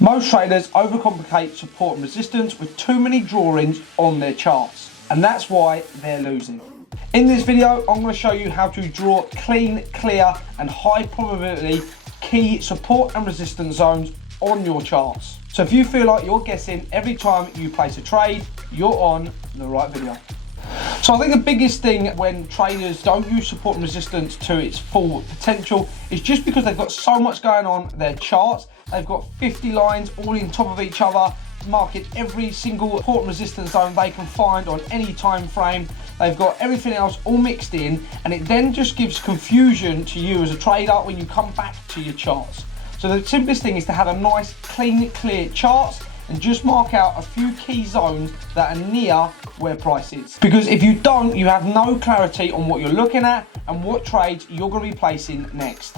Most traders overcomplicate support and resistance with too many drawings on their charts, and that's why they're losing. In this video, I'm going to show you how to draw clean, clear and high probability key support and resistance zones on your charts. So if you feel like you're guessing every time you place a trade, you're on the right video. So I think the biggest thing when traders don't use support and resistance to its full potential is just because they've got so much going on their charts. They've got 50 lines all in top of each other, marking every single support and resistance zone they can find on any time frame. They've got everything else all mixed in, and it then just gives confusion to you as a trader when you come back to your charts. So the simplest thing is to have a nice, clean, clear charts and just mark out a few key zones that are near where price is. Because if you don't, you have no clarity on what you're looking at and what trades you're going to be placing next.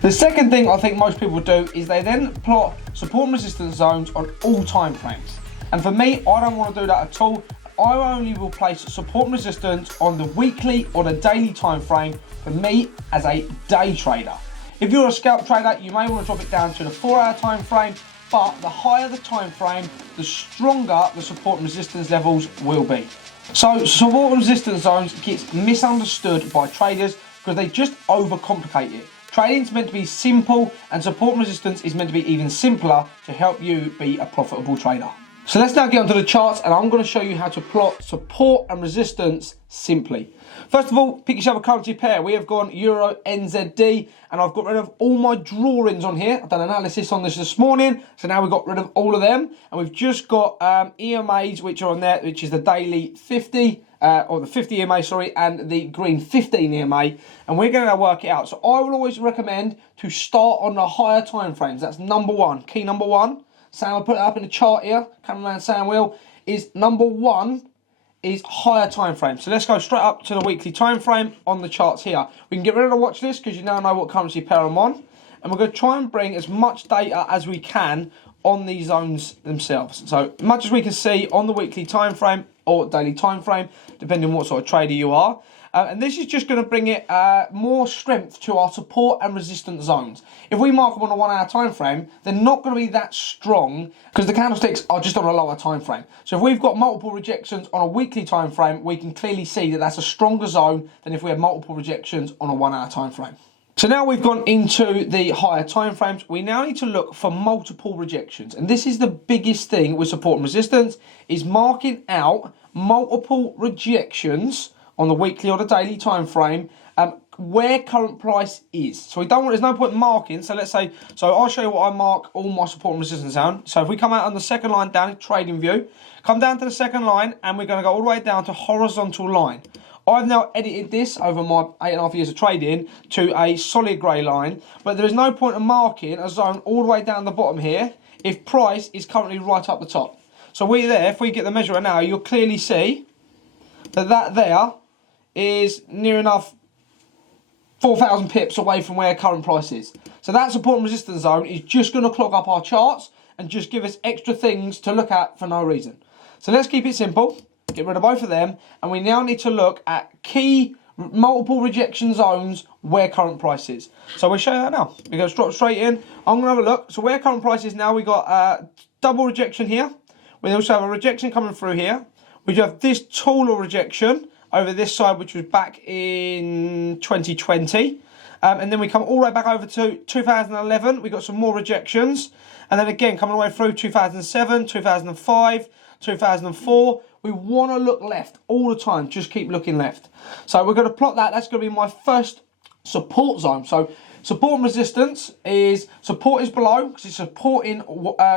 The second thing I think most people do is they then plot support and resistance zones on all time frames. And for me, I don't want to do that at all. I only will place support and resistance on the weekly or the daily time frame for me as a day trader. If you're a scalp trader, you may want to drop it down to the 4-hour time frame, but the higher the time frame, the stronger the support and resistance levels will be. So support and resistance zones gets misunderstood by traders because they just overcomplicate it. Trading's meant to be simple, and support and resistance is meant to be even simpler to help you be a profitable trader. So let's now get onto the charts, and I'm going to show you how to plot support and resistance simply. First of all, pick yourself a currency pair. We have gone Euro NZD, and I've got rid of all my drawings on here. I've done analysis on this morning, so now we've got rid of all of them, and we've just got EMAs which are on there, which is the daily 50, or the 50 EMA, sorry, and the green 15 EMA, and we're going to work it out. So I will always recommend to start on the higher time frames. That's number one, key number one. Sam, I'll put it up in the chart here. Cameraman Sam will, is number one is higher time frame. So let's go straight up to the weekly time frame on the charts here. We can get rid of the watch list because you now know what currency pair I'm on. And we're going to try and bring as much data as we can on these zones themselves. So much as we can see on the weekly time frame or daily time frame, depending on what sort of trader you are. And this is just going to bring it more strength to our support and resistance zones. If we mark them on a 1-hour time frame, they're not going to be that strong because the candlesticks are just on a lower time frame. So if we've got multiple rejections on a weekly time frame, we can clearly see that that's a stronger zone than if we have multiple rejections on a 1-hour time frame. So now we've gone into the higher time frames, we now need to look for multiple rejections. And this is the biggest thing with support and resistance, is marking out multiple rejections on the weekly or the daily time frame where current price is. So we don't want, there's no point marking. So let's say, so I'll show you what I mark all my support and resistance on. So if we come out on the second line down in trading view, come down to the second line, and we're going to go all the way down to horizontal line. I've now edited this over my 8.5 years of trading to a solid grey line, but there is no point in marking a zone all the way down the bottom here if price is currently right up the top. So we there, if we get the measurer now, you'll clearly see that there is near enough 4,000 pips away from where current price is. So that support and resistance zone is just going to clog up our charts and just give us extra things to look at for no reason. So let's keep it simple. Get rid of both of them, and we now need to look at key multiple rejection zones where current price is. So we'll show you that now. We're going to drop straight in. I'm going to have a look. So where current price is now, we got double rejection here. We also have a rejection coming through here. We do have this taller rejection over this side, which was back in 2020. And then we come all the way back over to 2011. We got some more rejections. And then again, coming all the way through 2007, 2005, 2004. We want to look left all the time. Just keep looking left. So we're going to plot that. That's going to be my first support zone. So support and resistance is, support is below because it's supporting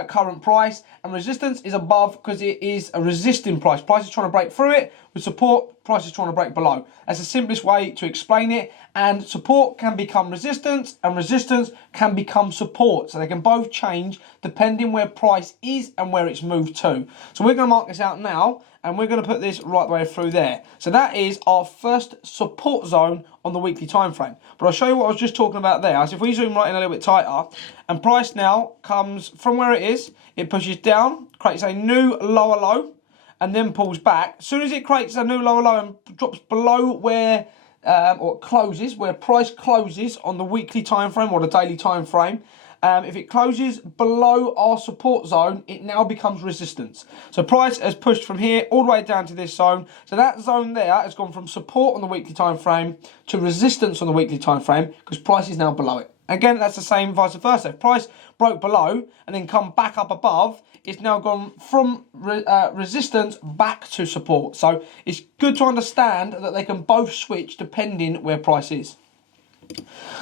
current price, and resistance is above because it is a resisting price. Price is trying to break through it. With support, price is trying to break below. That's the simplest way to explain it. And support can become resistance, and resistance can become support. So they can both change depending where price is and where it's moved to. So we're going to mark this out now, and we're going to put this right the way through there. So that is our first support zone on the weekly time frame. But I'll show you what I was just talking about there. So if we zoom right in a little bit tighter, and price now comes from where it is, it pushes down, creates a new lower low, and then pulls back. As soon as it creates a new lower low and drops below where or closes, where price closes on the weekly time frame or the daily time frame, if it closes below our support zone, it now becomes resistance. So price has pushed from here all the way down to this zone. So that zone there has gone from support on the weekly time frame to resistance on the weekly time frame because price is now below it. Again, that's the same vice versa. If price broke below and then come back up above, it's now gone from resistance back to support. So it's good to understand that they can both switch depending where price is.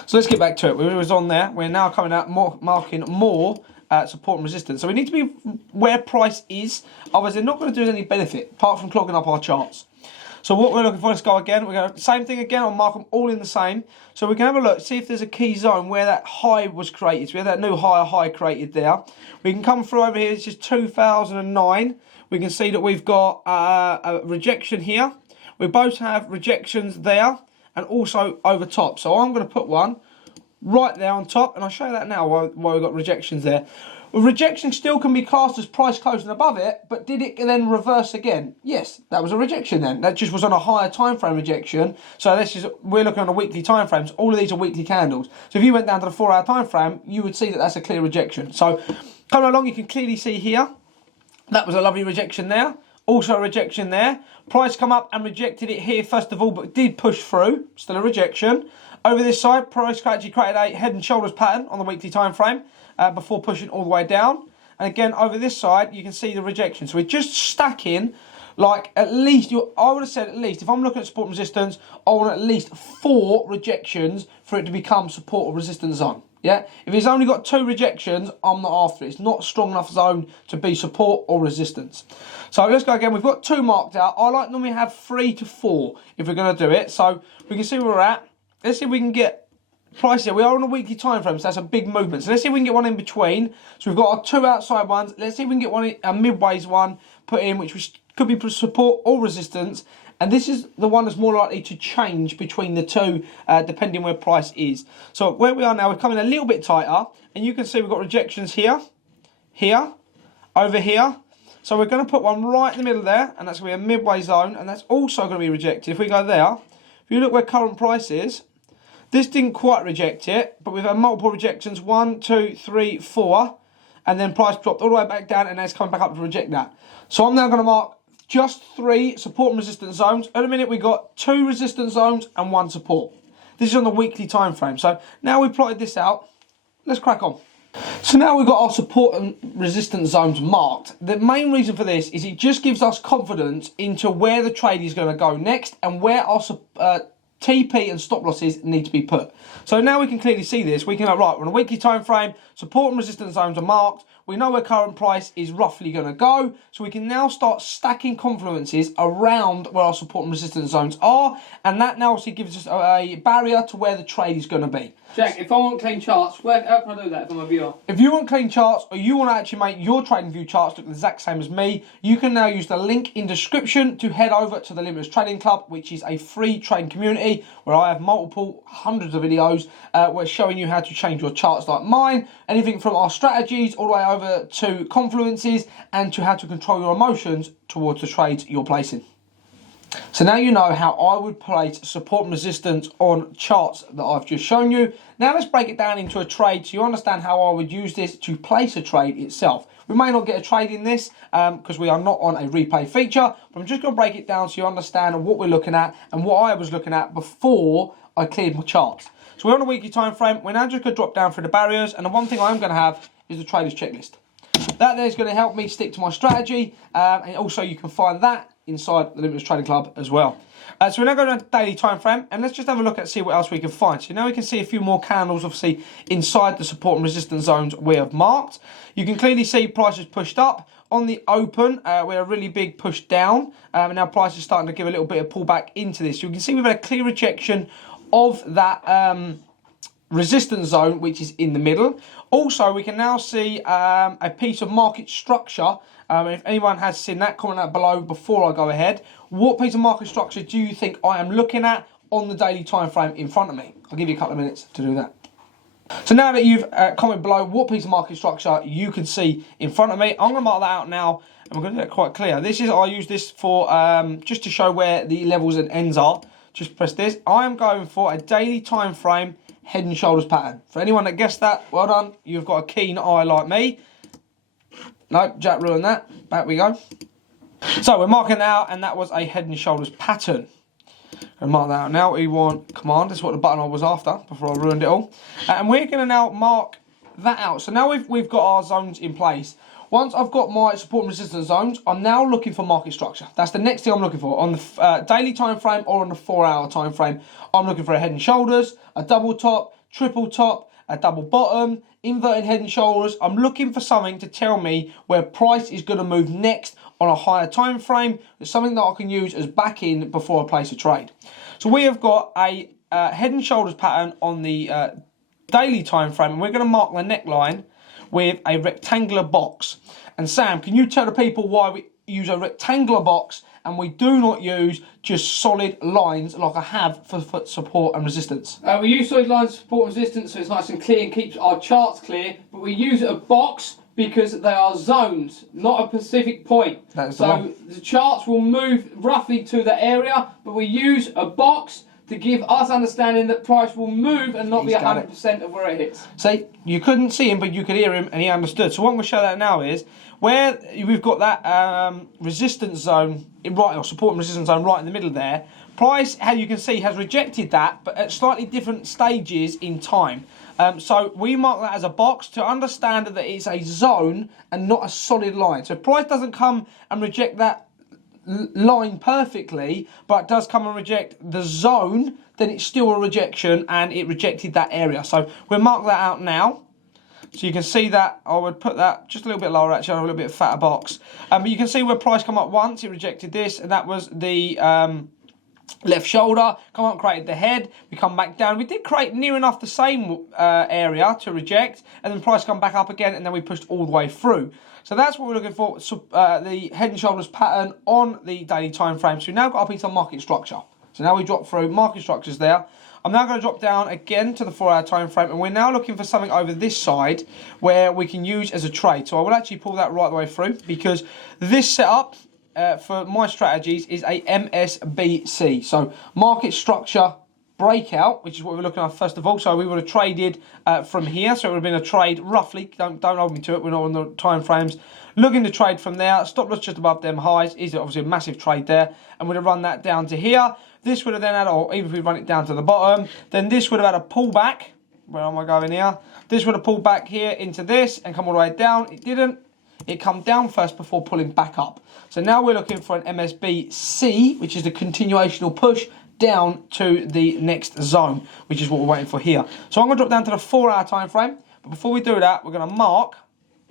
So let's get back to it. We was on there. We're now coming out marking more support and resistance. So we need to be where price is. Otherwise, they're not going to do us any benefit apart from clogging up our charts. So what we're looking for, let's go again. We're going to same thing again. I'll mark them all in the same. So we can have a look, see if there's a key zone where that high was created. So we have that new high created there. We can come through over here. This is 2009. We can see that we've got a rejection here. We both have rejections there and also over top. So I'm going to put one right there on top, and I'll show you that now why we've got rejections there. Well, rejection still can be classed as price closing above it, but did it then reverse again? Yes, that was a rejection then. That just was on a higher time frame rejection. So this is, we're looking on a weekly time frames. All of these are weekly candles. So if you went down to the 4-hour time frame, you would see that that's a clear rejection. So coming along, you can clearly see here, that was a lovely rejection there. Also a rejection there. Price come up and rejected it here first of all, but did push through. Still a rejection. Over this side, price actually created a head and shoulders pattern on the weekly time frame before pushing all the way down. And again, over this side, you can see the rejection. So we're just stacking like at least, I would have said at least, if I'm looking at support and resistance, I want at least 4 rejections for it to become support or resistance zone. Yeah, if it's only got 2 rejections, I'm not after it. It's not a strong enough zone to be support or resistance. So let's go again. We've got 2 marked out. I like normally have 3 to 4 if we're going to do it. So we can see where we're at. Let's see if we can get price here. We are on a weekly time frame, so that's a big movement. So let's see if we can get one in between. So we've got our 2 outside ones. Let's see if we can get one, a midways one put in, which could be support or resistance. And this is the one that's more likely to change between the two, depending where price is. So where we are now, we're coming a little bit tighter. And you can see we've got rejections here, here, over here. So we're going to put one right in the middle there. And that's going to be a midway zone. And that's also going to be rejected. If we go there, if you look where current price is, this didn't quite reject it. But we've had multiple rejections. 1, 2, 3, 4. And then price dropped all the way back down. And now it's coming back up to reject that. So I'm now going to mark just 3 support and resistance zones. At the minute, we've got 2 resistance zones and 1 support. This is on the weekly time frame. So now we've plotted this out, let's crack on. So now we've got our support and resistance zones marked. The main reason for this is it just gives us confidence into where the trade is going to go next and where our TP and stop losses need to be put. So now we can clearly see this. We can go, right, we're on a weekly time frame, support and resistance zones are marked. We know where current price is roughly going to go. So we can now start stacking confluences around where our support and resistance zones are. And that now obviously gives us a barrier to where the trade is going to be. Jack, if I want clean charts, how can I do that if I'm a viewer? If you want clean charts or you want to actually make your trading view charts look the exact same as me, you can now use the link in description to head over to the Limitless Trading Club, which is a free trading community where I have multiple hundreds of videos where showing you how to change your charts like mine, anything from our strategies all the way over to confluences and to how to control your emotions towards the trades you're placing. So now you know how I would place support and resistance on charts that I've just shown you. Now let's break it down into a trade so you understand how I would use this to place a trade itself. We may not get a trade in this because we are not on a replay feature, but I'm just going to break it down so you understand what we're looking at and what I was looking at before I cleared my charts. So we're on a weekly time frame. We're now just going to drop down through the barriers, and the one thing I am going to have is the trader's checklist. That there is going to help me stick to my strategy, and also you can find that inside the Limitless Trading Club as well. So we're now going down to daily time frame, and let's just have a look at see what else we can find. So now we can see a few more candles, obviously, inside the support and resistance zones we have marked. You can clearly see prices pushed up. On the open, we had a really big push down, and now price is starting to give a little bit of pullback into this. So you can see we've had a clear rejection of that resistance zone, which is in the middle. Also, we can now see a piece of market structure. If anyone has seen that, comment that below before I go ahead. What piece of market structure do you think I am looking at on the daily time frame in front of me? I'll give you a couple of minutes to do that. So now that you've commented below what piece of market structure you can see in front of me, I'm going to mark that out now, and we're going to do it quite clear. This is, I use this for just to show where the levels and ends are. Just press this. I am going for a daily time frame head and shoulders pattern. For anyone that guessed that, well done. You've got a keen eye like me. No, Jack ruined that. Back we go. So we're marking that out, and that was a head and shoulders pattern. And mark that out now. We want command. This is what the button I was after before I ruined it all. And we're going to now mark that out. So now we've got our zones in place. Once I've got my support and resistance zones, I'm now looking for market structure. That's the next thing I'm looking for. On the daily time frame or on the 4-hour time frame, I'm looking for a head and shoulders, a double top, triple top, a double bottom, inverted head and shoulders. I'm looking for something to tell me where price is going to move next on a higher time frame. It's something that I can use as backing before I place a trade. So we have got a head and shoulders pattern on the daily time frame, and we're going to mark the neckline with a rectangular box. And Sam, can you tell the people why we use a rectangular box and we do not use just solid lines like I have for support and resistance? We use solid lines for support and resistance so it's nice and clear and keeps our charts clear, but we use a box because they are zones, not a specific point. So the charts will move roughly to the area, but we use a box to give us understanding that price will move and not be 100% of where it hits. See, you couldn't see him, but you could hear him, and he understood. So what I'm going to show that now is where we've got that resistance zone, or support and resistance zone right in the middle there. Price, how you can see, has rejected that, but at slightly different stages in time. So we mark that as a box to understand that it's a zone and not a solid line. So price doesn't come and reject that line perfectly, but it does come and reject the zone, then it's still a rejection, and it rejected that area. So we'll mark that out now. So you can see that. I would put that just a little bit lower, actually, a little bit fatter box. But you can see where price come up once, it rejected this, and that was the left shoulder. Come up and created the head. We come back down. We did create near enough the same area to reject, and then price come back up again, and then we pushed all the way through. So that's what we're looking for, the head and shoulders pattern on the daily time frame. So we've now got our piece of market structure. So now we drop through market structures there. I'm now going to drop down again to the 4-hour time frame, and we're now looking for something over this side where we can use as a trade. So I will actually pull that right the way through, because this setup for my strategies is a MSBC. So market structure breakout, which is what we're looking at first of all. So we would have traded from here, so it would have been a trade roughly, don't hold me to it, we're not on the time frames, looking to trade from there. Stop loss just above them highs is obviously a massive trade there, and we'd have run that down to here. This would have then had, or even if we run it down to the bottom, then this would have had a pullback. Where am I going here? This would have pulled back here into this and come all the way down. It didn't. It come down first before pulling back up. So now we're looking for an MSBC, which is the continuational push down to the next zone, which is what we're waiting for here. So I'm going to drop down to the 4-hour time frame. But before we do that, we're going to mark,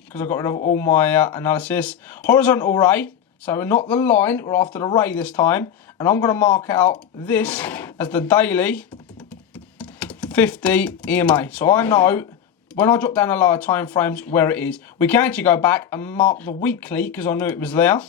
because I've got rid of all my analysis, horizontal ray. So we're not the line, we're after the ray this time. And I'm going to mark out this as the daily 50 EMA. So I know when I drop down the lower time frames where it is. We can actually go back and mark the weekly, because I knew it was there.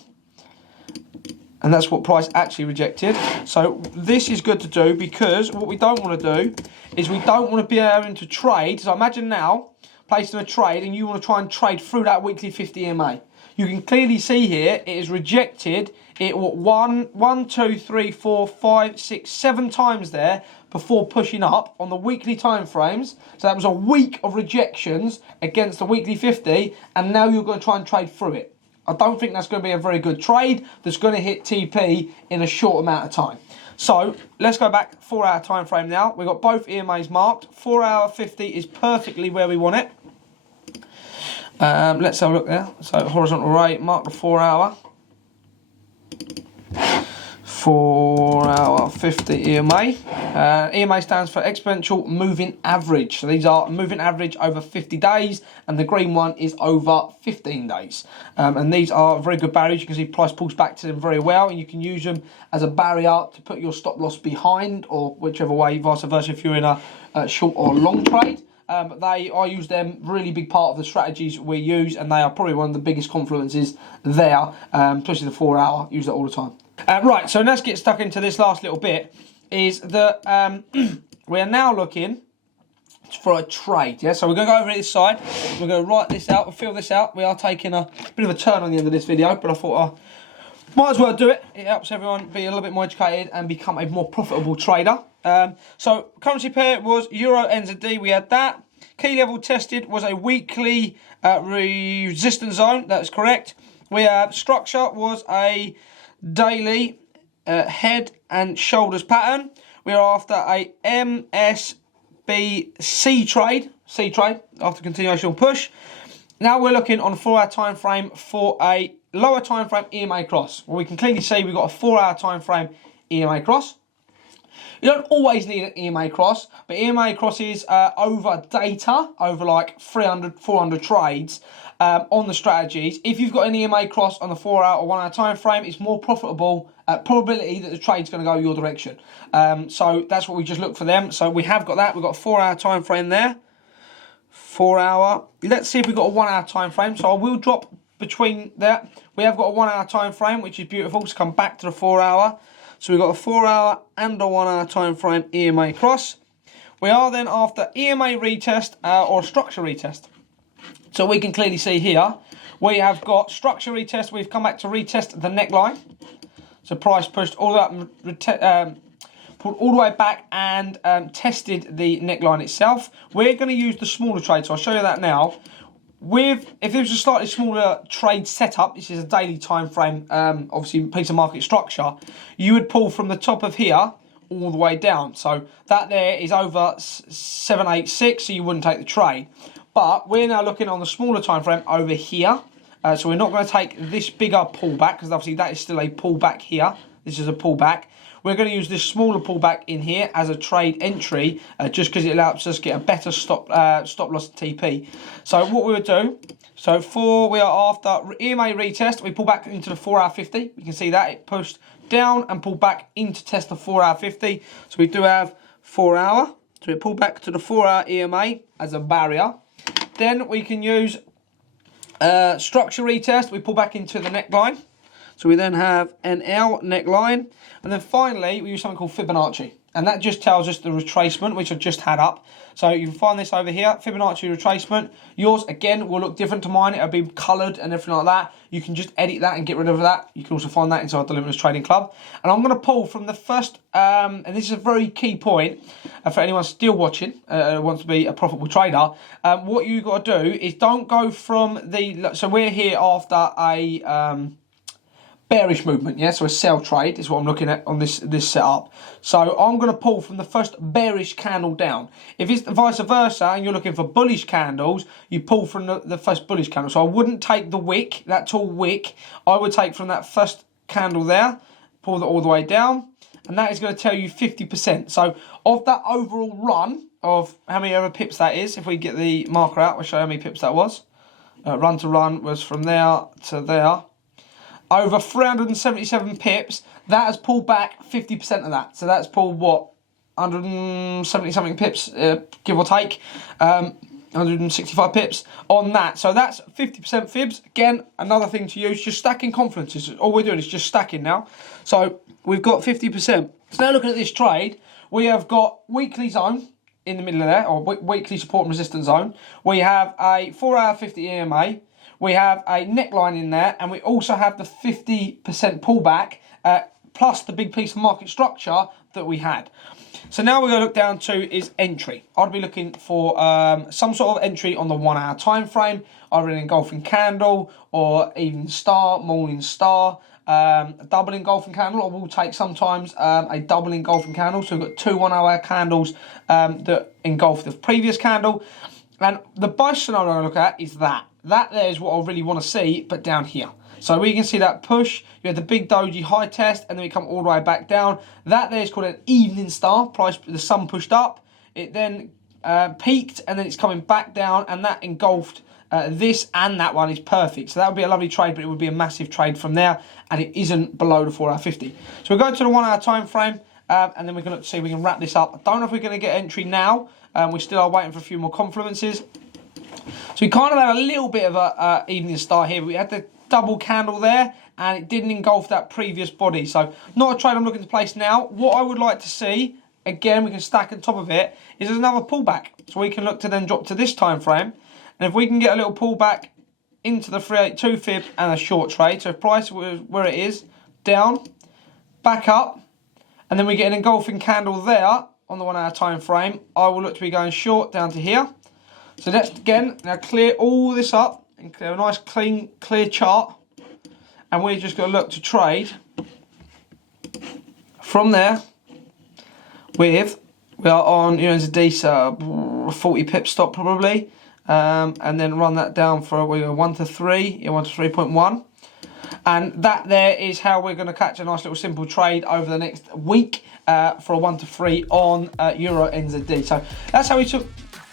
And that's what price actually rejected. So this is good to do, because what we don't want to do is we don't want to be able to trade. So imagine now placing a trade and you want to try and trade through that weekly 50 EMA. You can clearly see here it is rejected. It what 1, 2, 3, 4, 5, 6, 7 times there before pushing up on the weekly time frames. So that was a week of rejections against the weekly 50, and now you're going to try and trade through it. I don't think that's going to be a very good trade that's going to hit TP in a short amount of time. So let's go back 4-hour time frame now. We've got both EMAs marked. 4-hour 50 is perfectly where we want it. Let's have a look there. So horizontal ray, mark the 4-hour. 4-hour 50 EMA. EMA stands for exponential moving average. So these are moving average over 50 days, and the green one is over 15 days. And these are very good barriers. You can see price pulls back to them very well, and you can use them as a barrier to put your stop loss behind, or whichever way, vice versa, if you're in a short or long trade. I use them, really big part of the strategies we use, and they are probably one of the biggest confluences there, especially the 4-hour, use it all the time. Right, so let's get stuck into this last little bit, is that we are now looking for a trade, yeah? So we're going to go over to this side, we're going to write this out, we'll fill this out. We are taking a bit of a turn on the end of this video, but I thought I might as well do it. It helps everyone be a little bit more educated and become a more profitable trader. So currency pair was Euro NZD. We had that. Key level tested was a weekly resistance zone. That's correct. We have structure was a daily head and shoulders pattern. We are after a MSBC trade. C trade after continuation push. Now we're looking on a 4-hour time frame for a lower time frame EMA cross. Well, we can clearly see we've got a 4-hour time frame EMA cross. You don't always need an EMA cross, but EMA crosses over data, over like 300, 400 trades on the strategies. If you've got an EMA cross on the 4-hour or 1-hour time frame, it's more profitable probability that the trade's going to go your direction. So that's what we just look for them. So we have got that. We've got a 4-hour time frame there. 4-hour. Let's see if we've got a 1-hour time frame. So I will drop between that. We have got a 1-hour time frame, which is beautiful. To come back to the 4-hour. So we've got a 4-hour and a 1-hour time frame EMA cross. We are then after EMA retest or structure retest. So we can clearly see here, we have got structure retest. We've come back to retest the neckline. So price pushed all the way up, pulled all the way back and tested the neckline itself. We're going to use the smaller trade, so I'll show you that now. If it was a slightly smaller trade setup, this is a daily time frame, obviously piece of market structure, you would pull from the top of here all the way down. So that there is over 786, so you wouldn't take the trade. But we're now looking on the smaller time frame over here. So we're not going to take this bigger pullback, because obviously that is still a pullback here. This is a pullback. We're going to use this smaller pullback in here as a trade entry, just because it allows us to get a better stop loss TP. So what we would do, we are after EMA retest, we pull back into the 4-hour 50. You can see that it pushed down and pulled back into test the 4-hour 50. So we do have 4-hour. So we pull back to the 4-hour EMA as a barrier. Then we can use structure retest. We pull back into the neckline. So we then have an L neckline. And then finally, we use something called Fibonacci. And that just tells us the retracement, which I've just had up. So you can find this over here, Fibonacci retracement. Yours, again, will look different to mine. It'll be coloured and everything like that. You can just edit that and get rid of that. You can also find that inside the Limitless Trading Club. And I'm going to pull from the first, and this is a very key point for anyone still watching, wants to be a profitable trader. What you've got to do is don't go from the, so we're here after a bearish movement, yeah, so a sell trade is what I'm looking at on this setup. So I'm going to pull from the first bearish candle down. If it's vice versa and you're looking for bullish candles, you pull from the first bullish candle. So I wouldn't take the wick, that tall wick. I would take from that first candle there, pull that all the way down, and that is going to tell you 50%. So of that overall run of how many ever pips that is, if we get the marker out, we'll show you how many pips that was. Run to run was from there to there. Over 377 pips, that has pulled back 50% of that. So that's pulled, what, 170 something pips, give or take, 165 pips on that. So that's 50% fibs. Again, another thing to use, just stacking confidences. All we're doing is just stacking now. So we've got 50%. So now looking at this trade, we have got weekly zone in the middle of there, or weekly support and resistance zone. We have a 4-hour 50 EMA. We have a neckline in there, and we also have the 50% pullback, plus the big piece of market structure that we had. So now we're going to look down to is entry. I'd be looking for some sort of entry on the 1-hour time frame, either an engulfing candle or evening star, morning star, a double engulfing candle. I will take sometimes a double engulfing candle. So we've got 2 1-hour candles that engulf the previous candle. And the buy scenario I'm going to look at is that. That there is what I really want to see, but down here. So we can see that push. You had the big doji high test, and then we come all the way back down. That there is called an evening star. Price, the sun pushed up. It then peaked, and then it's coming back down, and that engulfed this and that one is perfect. So that would be a lovely trade, but it would be a massive trade from there, and it isn't below the 4-hour 50. So we'll go to the 1-hour time frame, and then we can look to see if we can wrap this up. I don't know if we're going to get entry now. We still are waiting for a few more confluences. So we kind of had a little bit of a evening star here. We had the double candle there, and it didn't engulf that previous body. So not a trade I'm looking to place now. What I would like to see, again, we can stack on top of it, is there's another pullback. So we can look to then drop to this time frame. And if we can get a little pullback into the 382 fib and a short trade, so if price was where it is, down, back up, and then we get an engulfing candle there, on the 1 hour time frame, I will look to be going short down to here. So let's again now clear all this up and clear a nice clean, clear chart. And we're just going to look to trade from there with, we are on USD 40 pip stop probably. And then run that down for 1 to 3, 1 to 3.1. And that there is how we're going to catch a nice little simple trade over the next week for a 1 to 3 on Euro NZD. So that's how we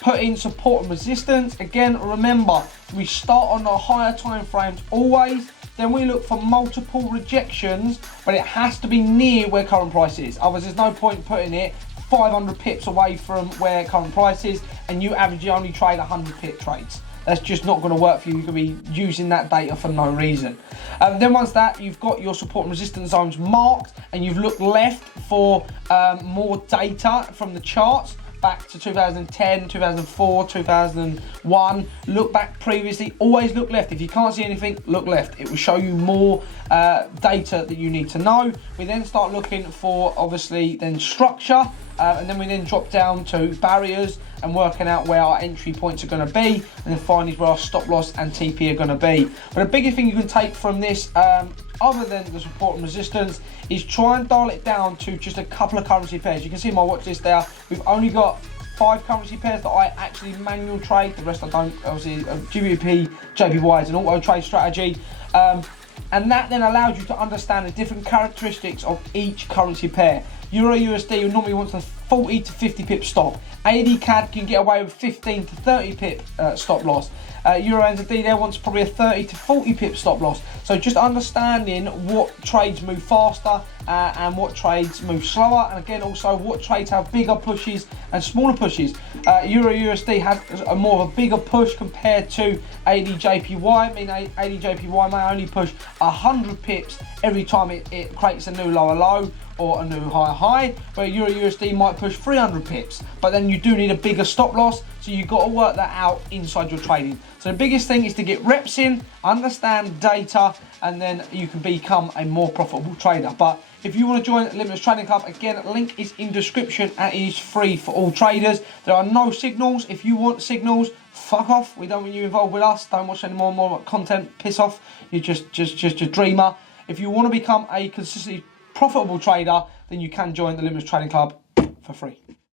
put in support and resistance. Again, remember, we start on the higher time frames always. Then we look for multiple rejections, but it has to be near where current price is. Otherwise, there's no point putting it 500 pips away from where current price is, and you average only trade 100 pip trades. That's just not going to work for you. You're going to be using that data for no reason. Then once that, you've got your support and resistance zones marked, and you've looked left for more data from the charts back to 2010, 2004, 2001. Look back previously. Always look left. If you can't see anything, look left. It will show you more data that you need to know. We then start looking for, obviously, then structure. And then we then drop down to barriers and working out where our entry points are going to be, and then finally where our stop loss and TP are going to be. But the biggest thing you can take from this, other than the support and resistance, is try and dial it down to just a couple of currency pairs. You can see my watch list there. We've only got 5 currency pairs that I actually manual trade. The rest I don't. Obviously, GBP, JPY is an auto trade strategy. And that then allows you to understand the different characteristics of each currency pair. Euro USD normally wants a 40 to 50 pip stop. AD CAD can get away with 15 to 30 pip stop loss. Euro NZD there wants probably a 30 to 40 pip stop loss. So just understanding what trades move faster and what trades move slower, and again also what trades have bigger pushes and smaller pushes. Euro USD has a more of a bigger push compared to AD/JPY. I mean, AD/JPY may only push 100 pips every time it creates a new lower low or a new higher high, where Euro USD might push 300 pips, but then you do need a bigger stop loss, so you've got to work that out inside your trading. So the biggest thing is to get reps in, understand data, and then you can become a more profitable trader. But if you want to join Limitless Trading Club, again, link is in description and it is free for all traders. There are no signals. If you want signals, fuck off. We don't want you involved with us. Don't watch any more content. Piss off. You're just a dreamer. If you want to become a consistently profitable trader, then you can join the Limitless Trading Club for free.